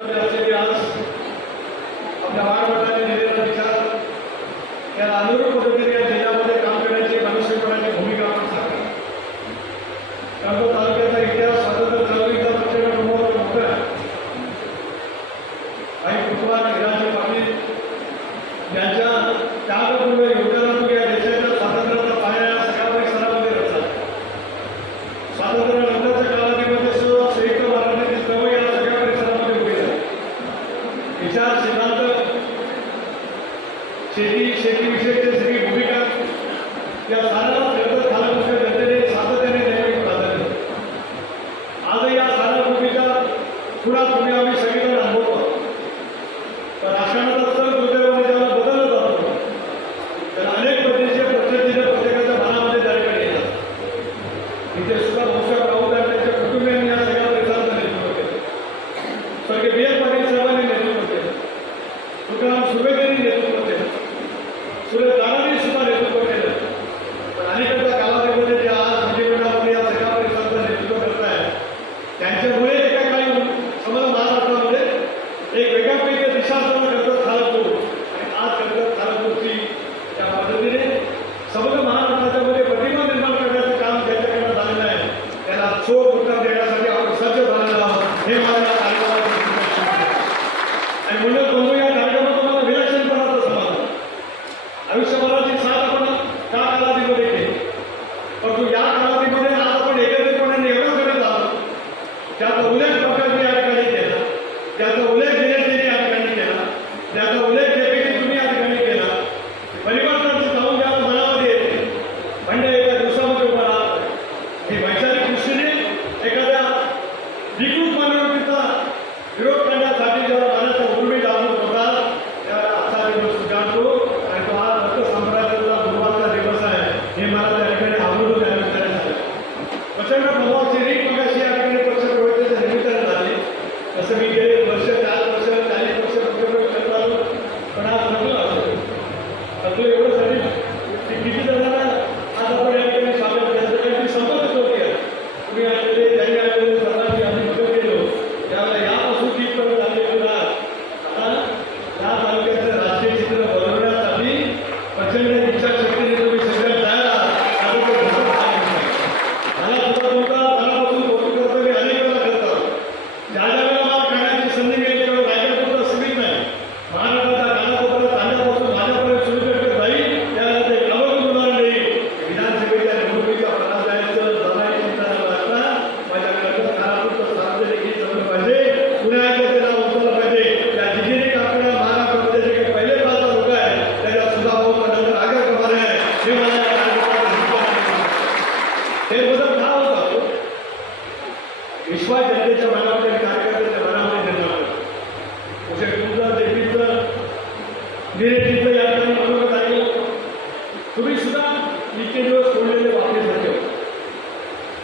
आपल्या वाढ दिलेला विचार त्याला अनुरूप पद्धतीने Seguí, seguí. क्या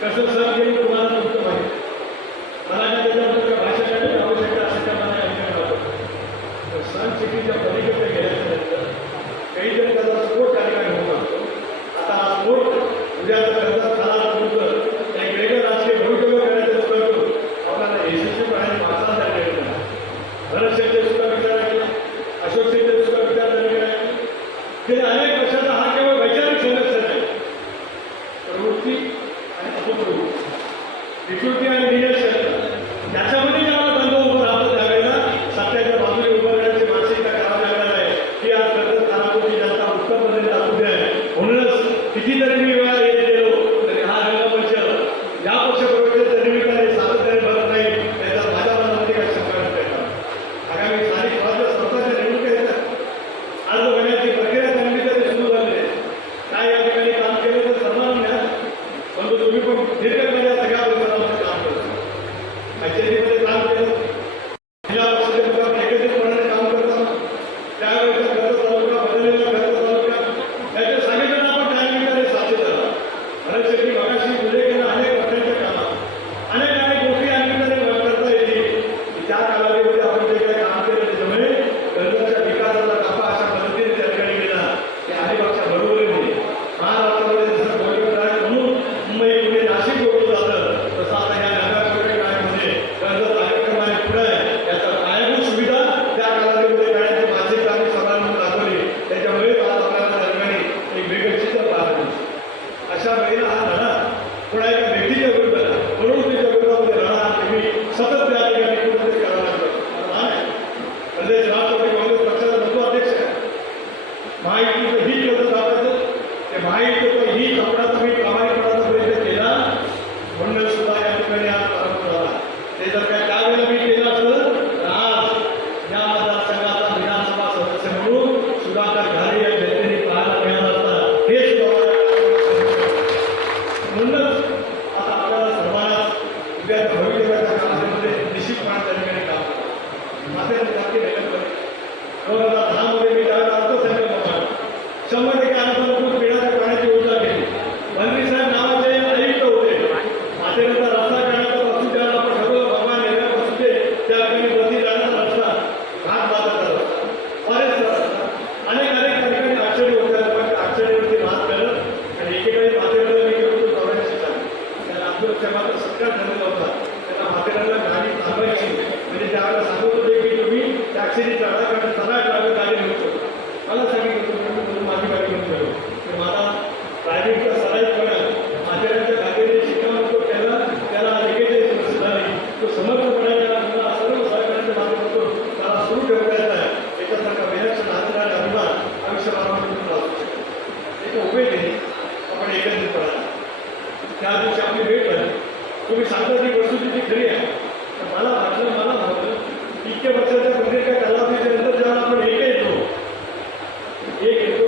Kasım ребята, Llegue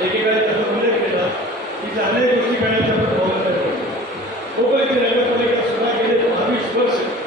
एकेकाळी त्याचा उल्लेख केला की चांगल्या गोष्टी करण्याचा आपण प्रभाव करतो तोपर्यंत नगरपालिका सुद्धा गेले बावीस वर्ष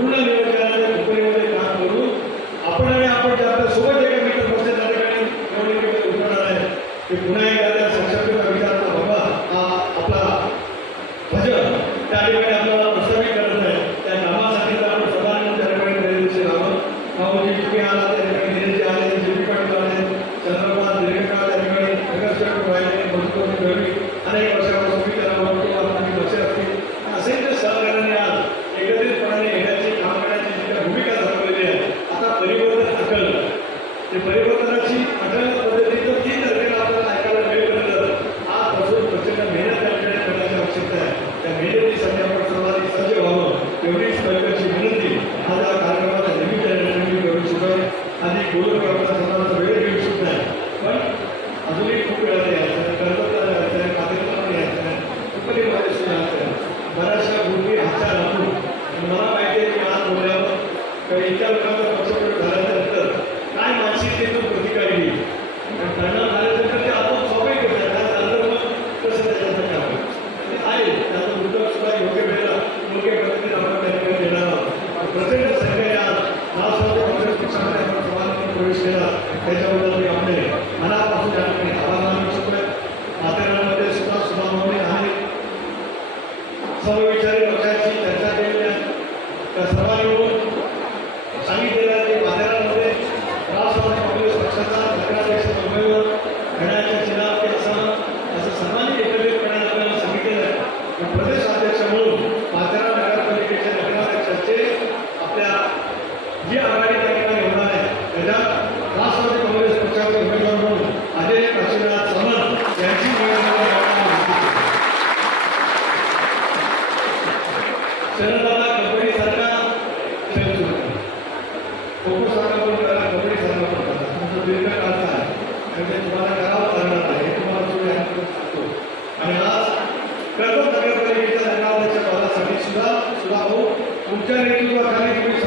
놀라면 ముఖ్య రైతులుగా కార్యక్రమం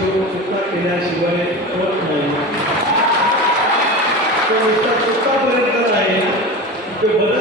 स्वरूप चुका केल्याशिवाय होत नाही तो नुसता चुकापर्यंत आहे. तो बदल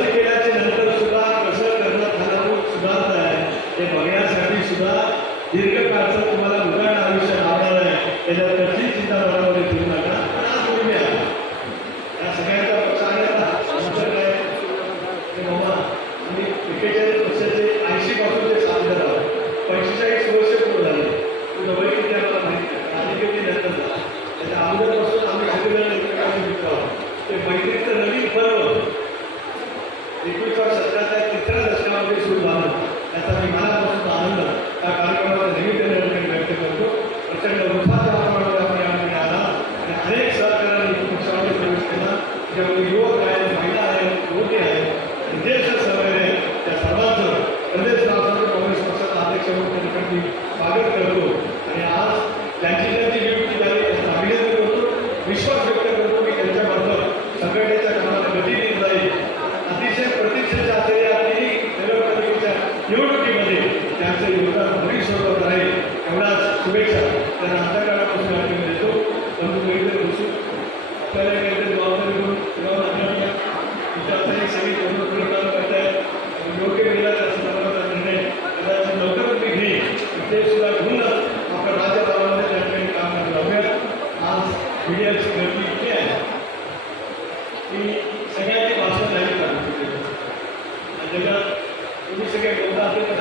যেটা উনি থেকে বলতে